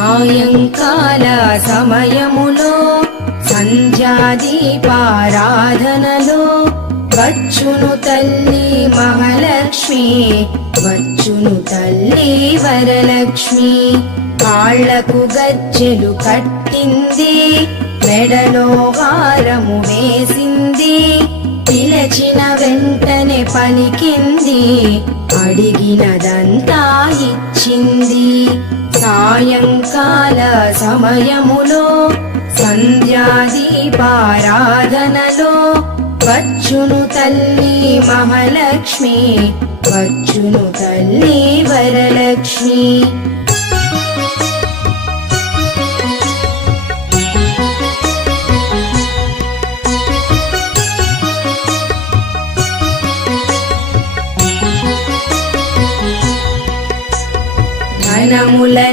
సాయంకాల సమయములో సంధ్యాదీపారాధనలో వచ్చును తల్లి మహాలక్ష్మి, వచ్చును తల్లి వరలక్ష్మి. కాళ్లకు గజ్జెలు కట్టింది, మెడలో హారము వేసింది, పిలచిన వెంటనే పలికింది, అడిగినదంతా ఇచ్చింది. సాయంకాల సమయములో సంధ్యాదీపారాధనలో వచ్చును తల్లి మహాలక్ష్మి, వచ్చును తల్లి వరలక్ష్మి. ధనములని